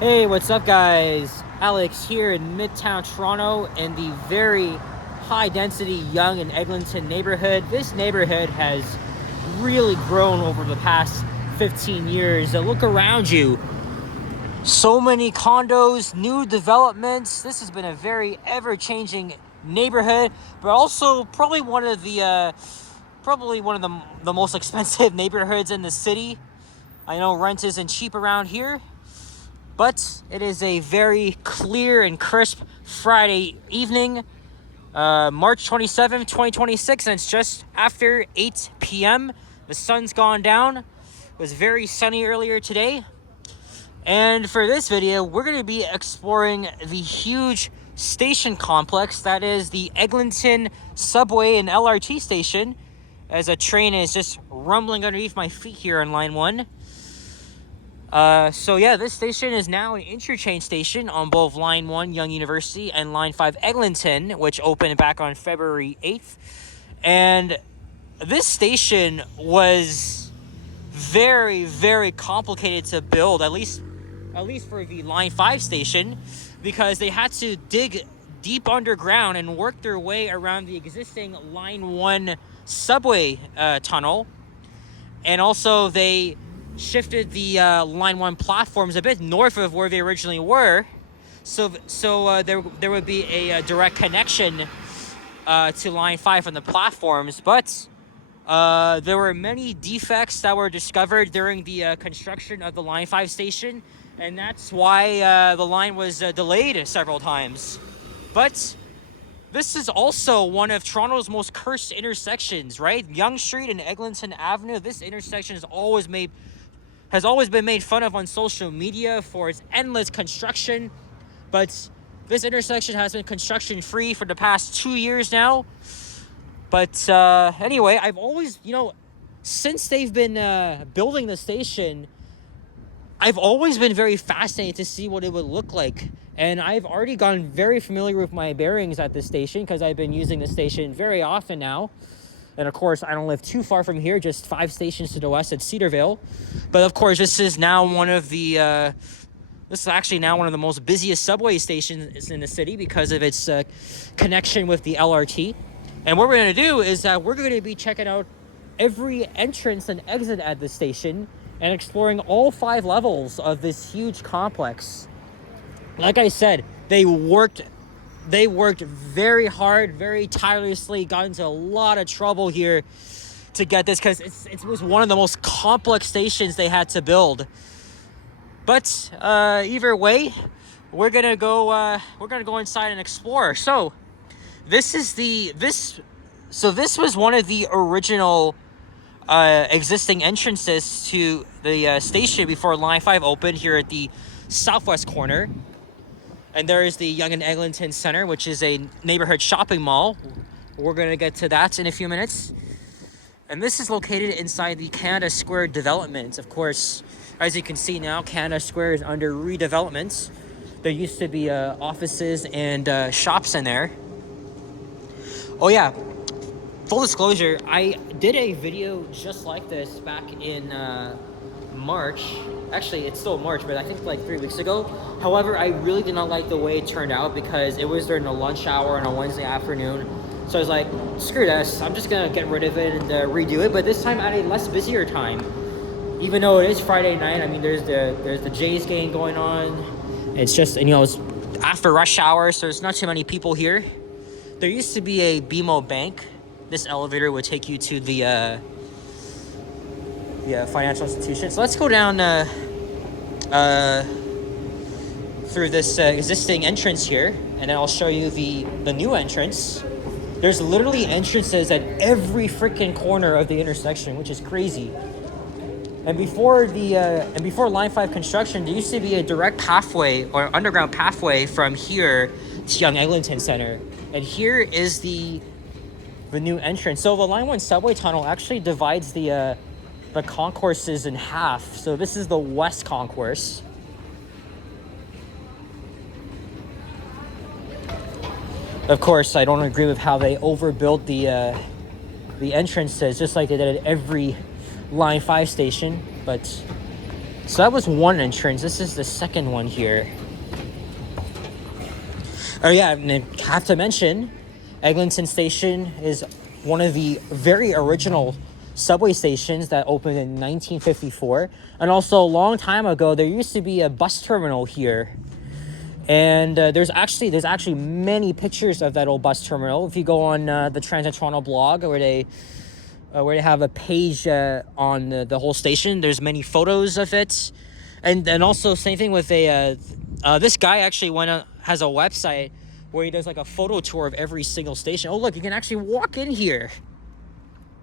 Hey, what's up, guys? Alex here in Midtown Toronto in the very high-density Yonge and Eglinton neighborhood. This neighborhood has really grown over the past 15 years. Look around you. So many condos, new developments. This has been a very ever-changing neighborhood, but also probably one of the most expensive neighborhoods in the city. I know rent isn't cheap around here. But it is a very clear and crisp Friday evening, March 27th, 2026, and it's just after 8 p.m. The sun's gone down. It was very sunny earlier today. And for this video, we're going to be exploring the huge station complex that is the Eglinton subway and LRT station, as a train is just rumbling underneath my feet here on line 1. So yeah, this station is now an interchange station on both Line 1, Yonge University, and Line 5, Eglinton, which opened back on February 8th. And this station was very, very complicated to build, at least for the Line 5 station, because they had to dig deep underground and work their way around the existing Line 1 subway tunnel. And also they shifted the Line 1 platforms a bit north of where they originally were, so there would be a direct connection to Line 5 from the platforms. But there were many defects that were discovered during the construction of the Line 5 station, and that's why the line was delayed several times. But this is also one of Toronto's most cursed intersections, right? Yonge Street and Eglinton Avenue. This intersection has always been made fun of on social media for its endless construction, but this intersection has been construction free for the past 2 years now. But anyway, I've always, since they've been building the station, I've always been very fascinated to see what it would look like. And I've already gotten very familiar with my bearings at this station because I've been using the station very often now. And of course, I don't live too far from here, just 5 stations to the west at Cedarville. But of course, this is actually now one of the most busiest subway stations in the city because of its connection with the LRT. And what we're going to do is that we're going to be checking out every entrance and exit at the station and exploring all 5 levels of this huge complex. Like I said, they worked very hard, very tirelessly, got into a lot of trouble here to get this because it was one of the most complex stations they had to build. But either way, we're gonna go inside and explore. So this was one of the original existing entrances to the station before Line 5 opened here at the southwest corner. And there is the Yonge and Eglinton Center, which is a neighborhood shopping mall. We're going to get to that in a few minutes. And this is located inside the Canada Square development. Of course, as you can see now, Canada Square is under redevelopment. There used to be offices and shops in there. Oh yeah, full disclosure, I did a video just like this back in March. Actually, it's still March, but I think like 3 weeks ago. However, I really did not like the way it turned out because it was during the lunch hour on a Wednesday afternoon. So I was like, screw this, I'm just gonna get rid of it and redo it, but this time at a less busier time. Even though it is Friday night, I mean, there's the Jays game going on. It's just, it's after rush hour, so there's not too many people here. There used to be a BMO bank. This elevator would take you to the financial institution. So let's go down through this existing entrance here, and then I'll show you the new entrance. There's literally entrances at every freaking corner of the intersection, which is crazy. And before Line 5 construction, there used to be a direct pathway or underground pathway from here to Yonge Eglinton Center, and here is the new entrance. So the Line 1 subway tunnel actually divides the concourses in half. So this is the west concourse. Of course, I don't agree with how they overbuilt the entrances, just like they did at every Line 5 station. But So that was one entrance. This is the second one here. Oh yeah, and I have to mention, Eglinton Station is one of the very original subway stations that opened in 1954. And also a long time ago, there used to be a bus terminal here. And there's actually many pictures of that old bus terminal. If you go on the Transit Toronto blog, where they have a page on the whole station, there's many photos of it, and also same thing with this guy actually has a website where he does like a photo tour of every single station. Oh look, you can actually walk in here.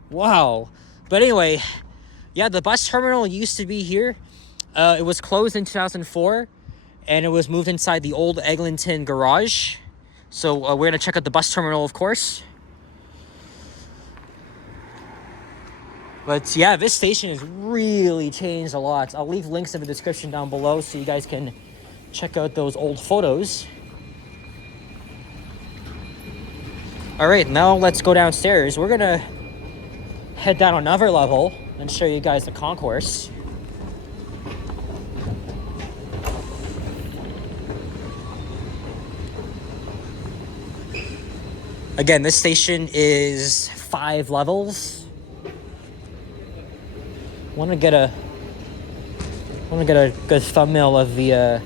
Wow. But anyway, yeah, the bus terminal used to be here. It was closed in 2004. And it was moved inside the old Eglinton garage. So we're going to check out the bus terminal, of course. But yeah, this station has really changed a lot. I'll leave links in the description down below so you guys can check out those old photos. All right, now let's go downstairs. We're going to head down another level and show you guys the concourse. Again, this station is 5 levels. Want to get a good thumbnail of the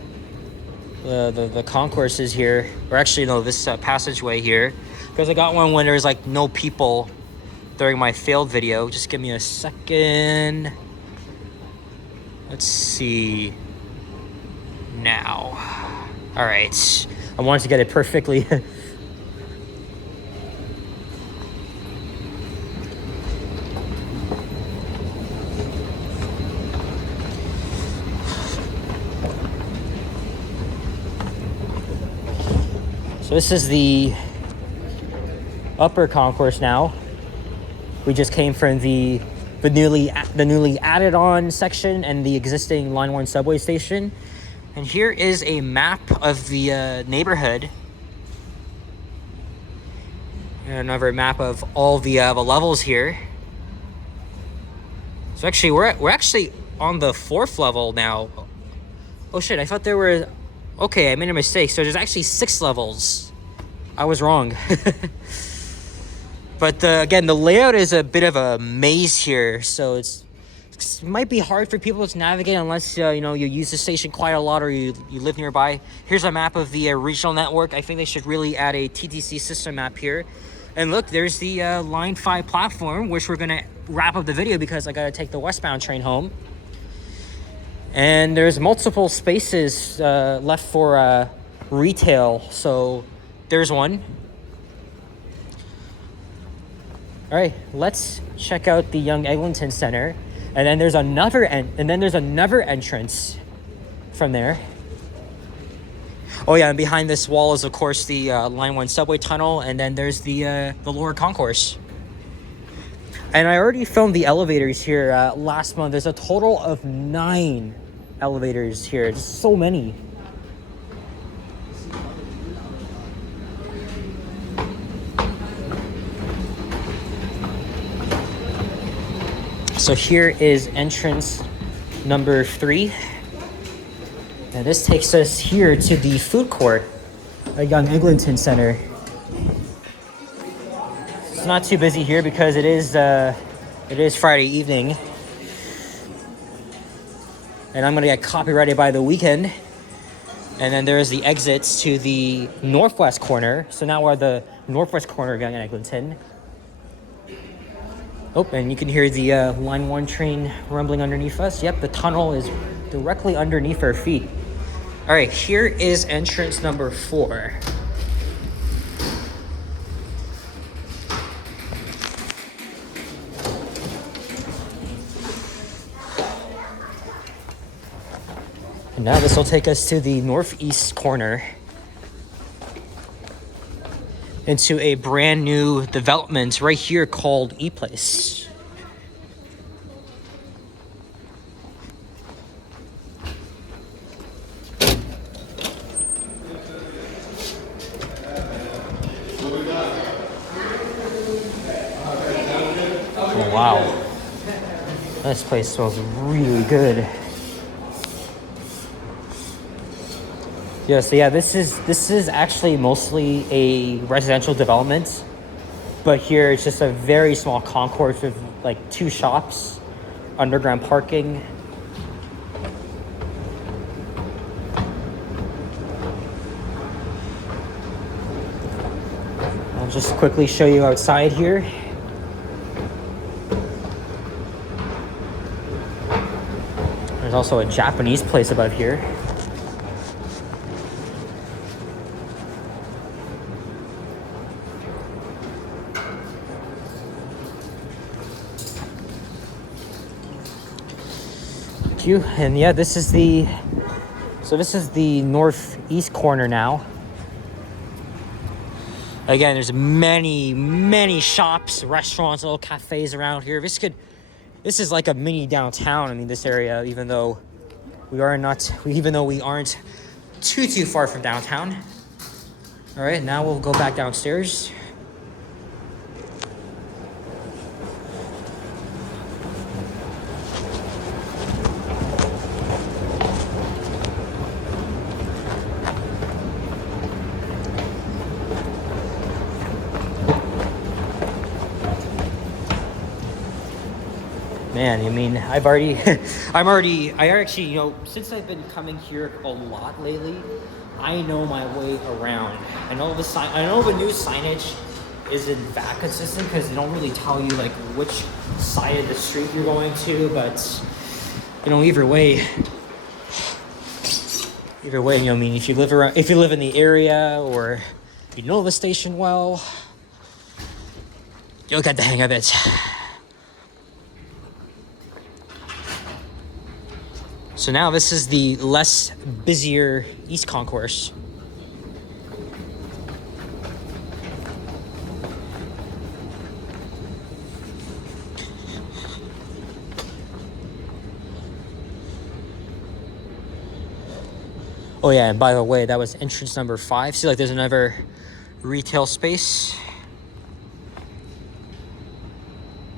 concourses here, or actually no, this passageway here, because I got one when there's like no people during my failed video. Just give me a second. Let's see now. All right, I wanted to get it perfectly. So this is the upper concourse now. We just came from the newly added on section and the existing Line 1 subway station. And here is a map of the neighborhood. And another map of all the levels here. So actually, we're actually on the 4th level now. Oh shit! I thought there were. Okay, I made a mistake. So there's actually 6 levels. I was wrong. But again, the layout is a bit of a maze here, so it might be hard for people to navigate unless you use the station quite a lot or you live nearby. Here's a map of the regional network. I think they should really add a TTC system map here. And look, there's the Line 5 platform, which we're gonna wrap up the video because I gotta take the westbound train home. And there's multiple spaces left for retail, so there's one. All right, let's check out the Young Eglinton Center, and then there's another entrance from there. Oh yeah, and behind this wall is of course the Line 1 subway tunnel, and then there's the lower concourse. And I already filmed the elevators here last month. There's a total of 9 elevators here. There's so many. So here is entrance number 3. And this takes us here to the food court at Young Eglinton Center. It's not too busy here because it is Friday evening. And I'm gonna get copyrighted by the weekend. And then there's the exits to the northwest corner. So now we're at the northwest corner of Young Eglinton. Oh, and you can hear the Line 1 train rumbling underneath us. Yep, the tunnel is directly underneath our feet. All right, here is entrance number 4. And now this will take us to the northeast corner into a brand new development right here called E-Place. Oh, wow. This place smells really good. Yeah, so yeah, this is actually mostly a residential development, but here it's just a very small concourse with like 2 shops, underground parking. I'll just quickly show you outside here. There's also a Japanese place above here. And yeah, this is the northeast corner now. Again, there's many shops, restaurants, little cafes around here. This is like a mini downtown. I mean, this area, even though we aren't too far from downtown. All right, now we'll go back downstairs. Man, I mean, I actually, you know, since I've been coming here a lot lately, I know my way around. I know the new signage isn't that consistent because they don't really tell you like which side of the street you're going to, but you know, either way, you know, I mean, if you live in the area or you know the station well, you'll get the hang of it. So now this is the less busier East Concourse. Oh yeah, and by the way, that was entrance number 5. See, like there's another retail space.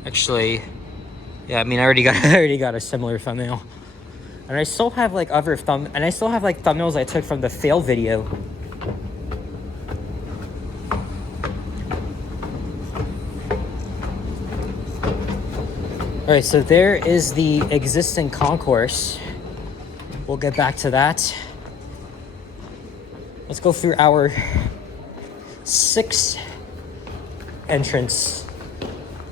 Actually, yeah, I mean, I already got a similar thumbnail. And I still have like thumbnails I took from the fail video. All right, so there is the existing concourse. We'll get back to that. Let's go through our 6th entrance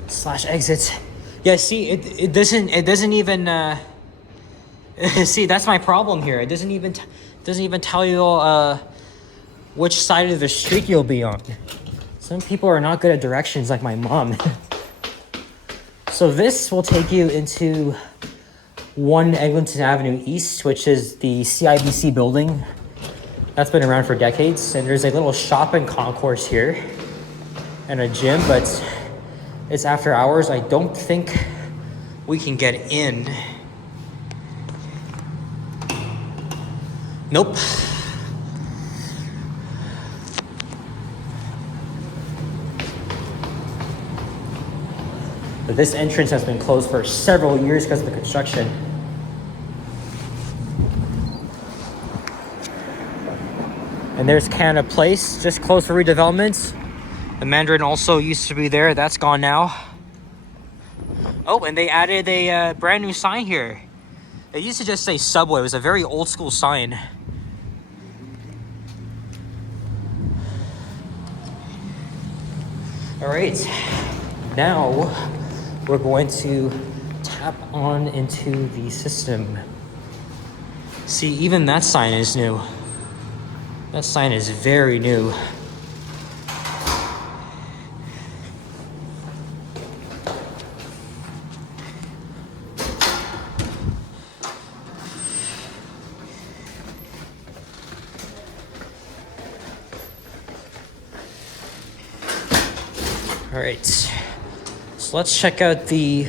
/ exit. Yeah, see, it doesn't even. See, that's my problem here. It doesn't even tell you which side of the street you'll be on. Some people are not good at directions, like my mom. So this will take you into 1 Eglinton Avenue East, which is the CIBC building. That's been around for decades. And there's a little shopping concourse here and a gym, but it's after hours. I don't think we can get in. Nope. But this entrance has been closed for several years because of the construction. And there's Canada Place, just closed for redevelopment. The Mandarin also used to be there. That's gone now. Oh, and they added a brand new sign here. It used to just say Subway. It was a very old school sign. All right, now we're going to tap on into the system. See, even that sign is new. That sign is very new. All right, so let's check out the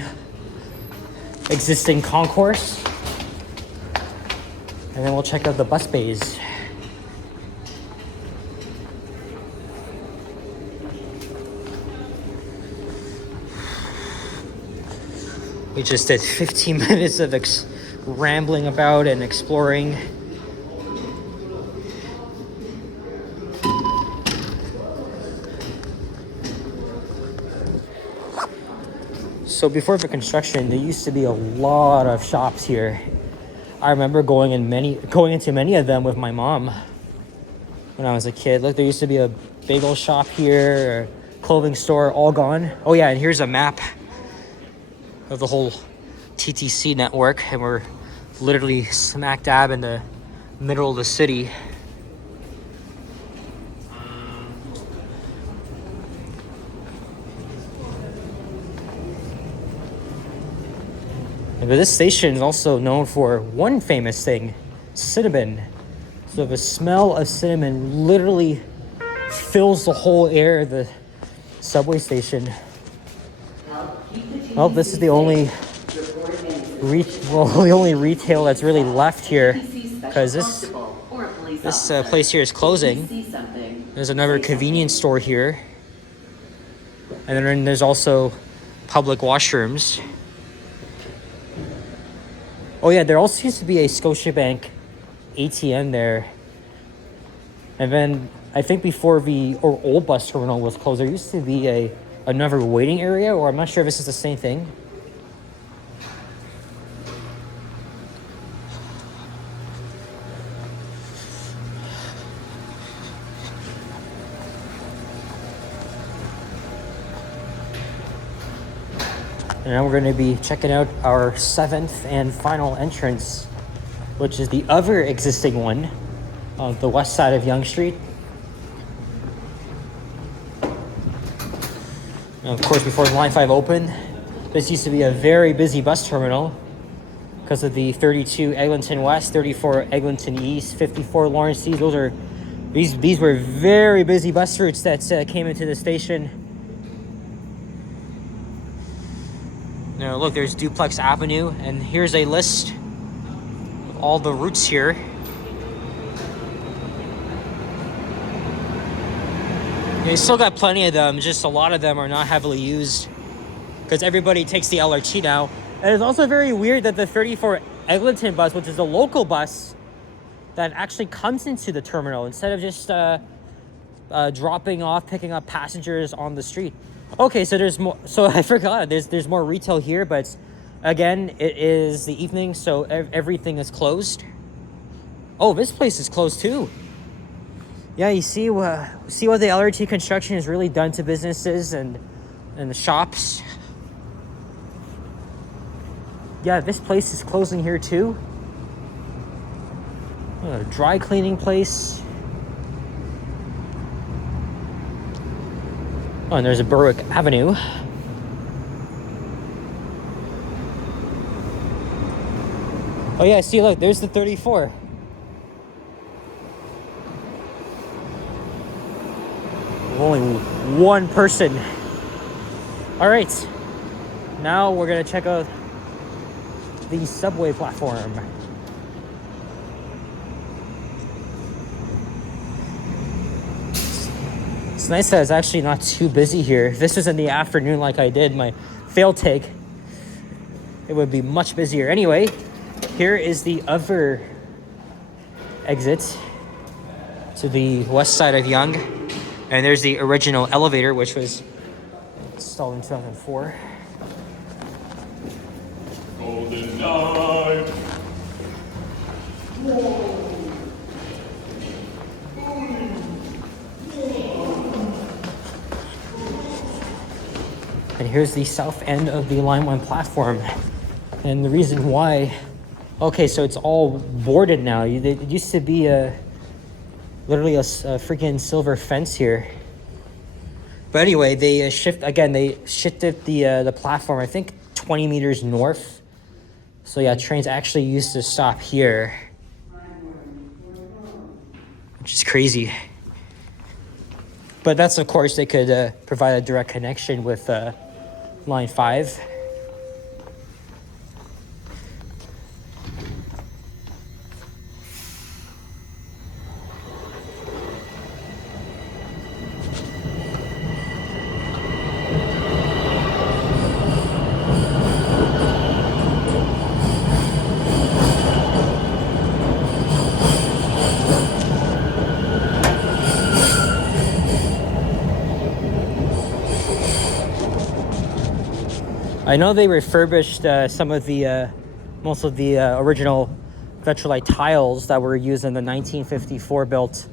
existing concourse, and then we'll check out the bus bays. We just did 15 minutes of rambling about and exploring. So before the construction, there used to be a lot of shops here. I remember going into many of them with my mom when I was a kid. Look, there used to be a bagel shop here, a clothing store, all gone. Oh yeah, and here's a map of the whole TTC network, and we're literally smack dab in the middle of the city. But this station is also known for one famous thing, cinnamon. So the smell of cinnamon literally fills the whole air of the subway station. Well, this is the only retail that's really left here, because this place here is closing. There's another convenience store here, and then there's also public washrooms. Oh yeah, there also used to be a Scotiabank ATM there. And then I think before the old bus terminal was closed, there used to be another waiting area, or I'm not sure if this is the same thing. And now we're going to be checking out our 7th and final entrance, which is the other existing one on the west side of Yonge Street. Now, of course, before Line 5 opened, this used to be a very busy bus terminal because of the 32 Eglinton West, 34 Eglinton East, 54 Lawrence East. These were very busy bus routes that came into the station. Now look, there's Duplex Avenue, and here's a list of all the routes here. You still got plenty of them, just a lot of them are not heavily used because everybody takes the LRT now. And it's also very weird that the 34 Eglinton bus, which is a local bus, that actually comes into the terminal instead of just dropping off, picking up passengers on the street. Okay, so there's more. So I forgot. There's more retail here, but again, it is the evening, so everything is closed. Oh, this place is closed too. Yeah, you see what the LRT construction has really done to businesses and the shops. Yeah, this place is closing here too. A dry cleaning place. Oh, and there's a Berwick Avenue. Oh yeah, see, look, there's the 34. Only one person. All right, now we're gonna check out the subway platform. It's nice that it's actually not too busy here. If this was in the afternoon like I did my fail take, it would be much busier. Anyway, here is the other exit to the west side of Yonge. And there's the original elevator, which was installed in 2004. Golden night. Whoa. And here's the south end of the Line 1 platform. And the reason why, okay, so it's all boarded now. It used to be literally a freaking silver fence here. But anyway, they shifted the platform, I think 20 meters north. So yeah, trains actually used to stop here, which is crazy. But that's, of course, they could provide a direct connection with Line 5. I know they refurbished some of the most of the original Vetrolite tiles that were used in the 1954 built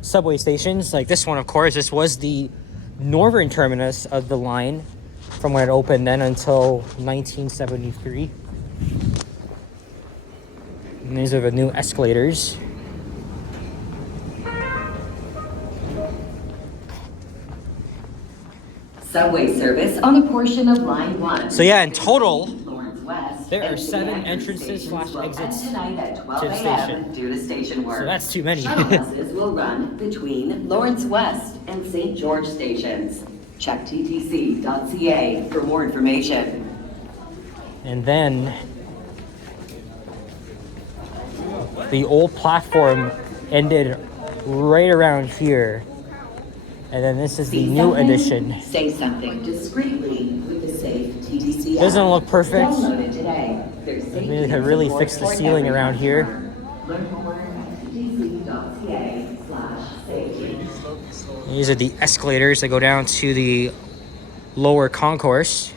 subway stations. Like this one, of course, this was the northern terminus of the line from when it opened then until 1973. And these are the new escalators. Subway service on a portion of Line 1. So yeah, in total, West, there are 7 entrances / exits to the station. Due to station work. So that's too many. Shuttle buses will run between Lawrence West and St. George stations. Check ttc.ca for more information. And then the old platform ended right around here. And then this is the new addition. Say something discreetly with the safe TTC app. Doesn't look perfect. Download it today. Maybe they could really fix the ceiling around here. Learn more at ttc.ca/safety. These are the escalators that go down to the lower concourse.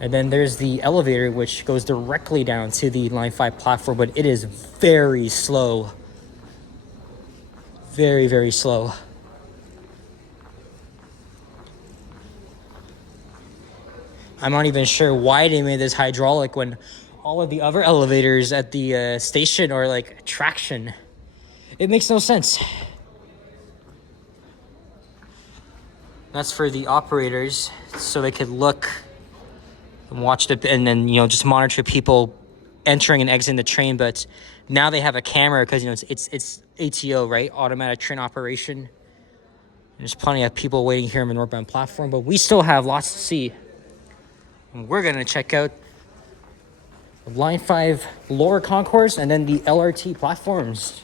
And then there's the elevator, which goes directly down to the Line 5 platform, but it is very slow. Very, very slow. I'm not even sure why they made this hydraulic when all of the other elevators at the station are like traction. It makes no sense. That's for the operators, so they could look and watch and then, you know, just monitor people entering and exiting the train. But now they have a camera because, you know, it's ATO, right? Automatic train operation. There's plenty of people waiting here on the northbound platform, but we still have lots to see. And we're gonna check out Line 5 lower concourse and then the LRT platforms.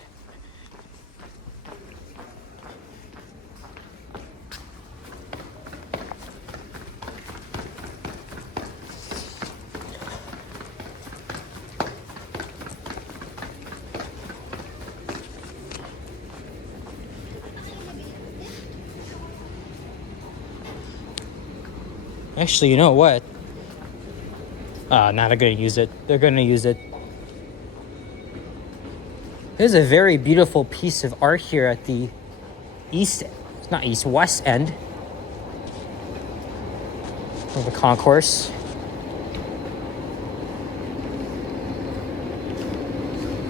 Actually, you know what? Now they're gonna use it. They're gonna use it. There's a very beautiful piece of art here at the west end of the concourse.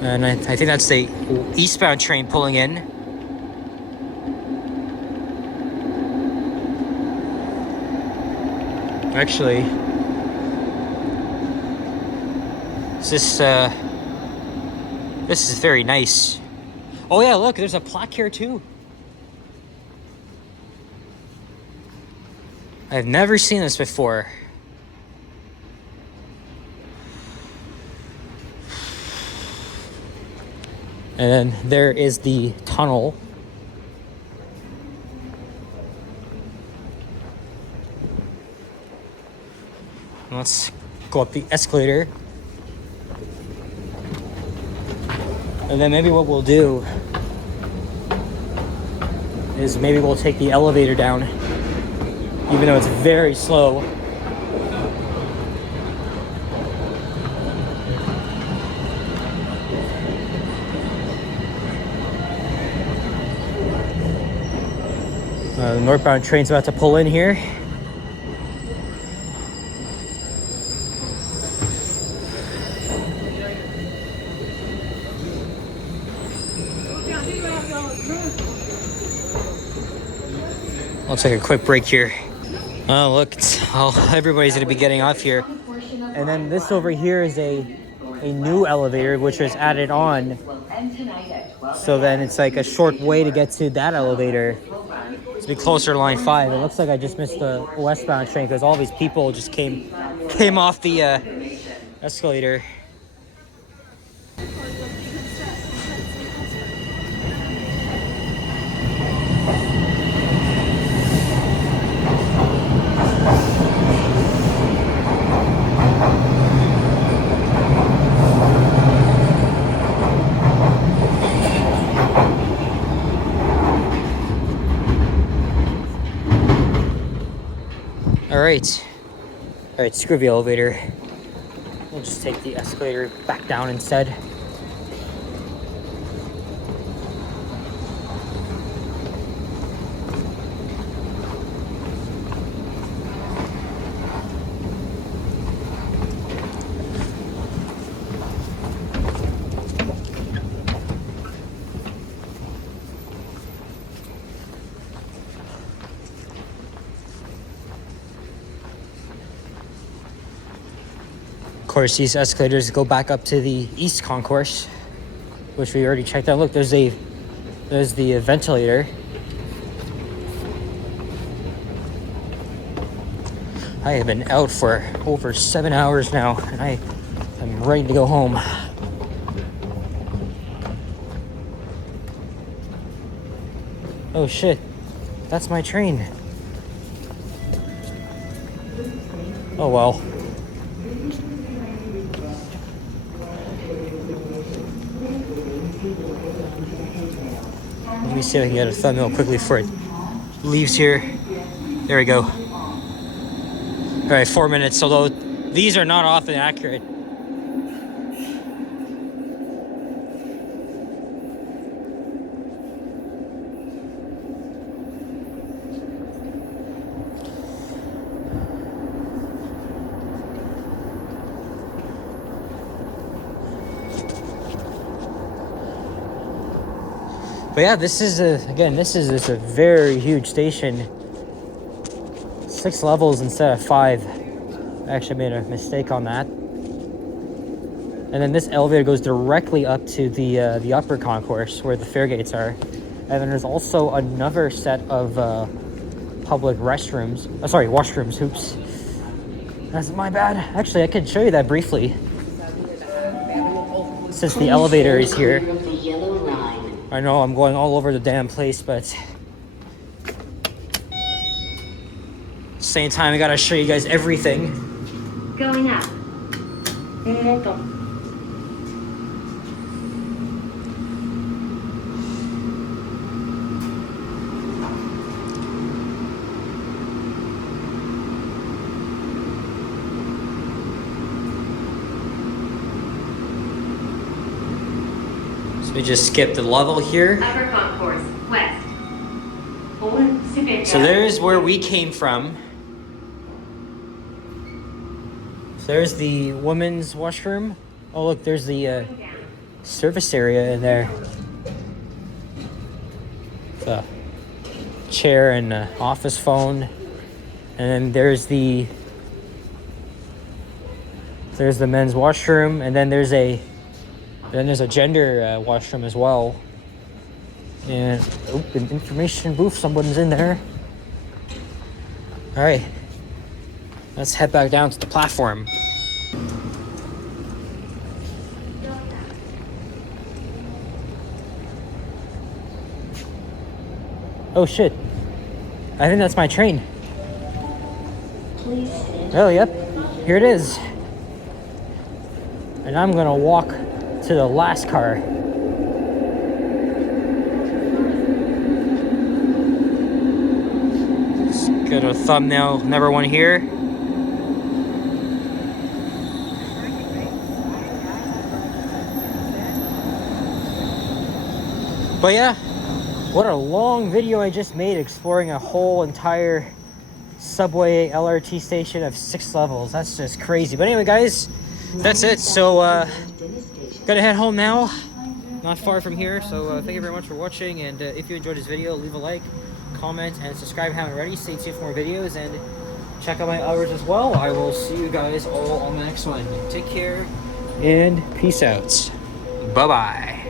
And I think that's the eastbound train pulling in. Actually, this is very nice. Oh yeah, look, there's a plaque here too. I've never seen this before. And then there is the tunnel. Let's go up the escalator. And then maybe what we'll do is maybe we'll take the elevator down, even though it's very slow. The northbound train's about to pull in here. I'll take a quick break here. Oh, look, everybody's gonna be getting off here. And then this over here is a new elevator, which was added on. So then it's like a short way to get to that elevator to be closer to Line 5. It looks like I just missed the westbound train because all these people just came off the escalator. All right, Alright, screw the elevator. We'll just take the escalator back down instead. Of course, these escalators go back up to the east concourse, which we already checked out. Look, there's the ventilator. I have been out for over 7 hours now, and I am ready to go home. Oh shit, that's my train. Oh well. Let me see if I can get a thumbnail quickly before it leaves here. There we go. All right, 4 minutes, although these are not often accurate. But yeah, this is a very huge station. 6 levels instead of 5. I actually made a mistake on that. And then this elevator goes directly up to the upper concourse where the fare gates are. And then there's also another set of public restrooms. Oh, sorry, washrooms. Oops. That's my bad. Actually, I could show you that briefly. Since the elevator is here. I know I'm going all over the damn place, but same time I gotta show you guys everything. Going up. We just skipped the level here. Upper concourse, west. So there's where we came from. So there's the women's washroom. Oh look, there's the service area in there. The chair and office phone. And then there's the men's washroom, and then there's a gender washroom as well. And an information booth, someone's in there. All right, let's head back down to the platform. Oh shit, I think that's my train. Oh yep, here it is. And I'm gonna walk to the last car. Let's get a thumbnail, number 1 here. But yeah, what a long video I just made exploring a whole entire subway LRT station of 6 levels. That's just crazy. But anyway, guys, that's it. So gotta head home now, not far from here. So thank you very much for watching, and if you enjoyed this video, leave a like, comment, and subscribe if you haven't already. Stay tuned for more videos, and check out my others as well. I will see you guys all on the next one. Take care and peace out. Bye bye.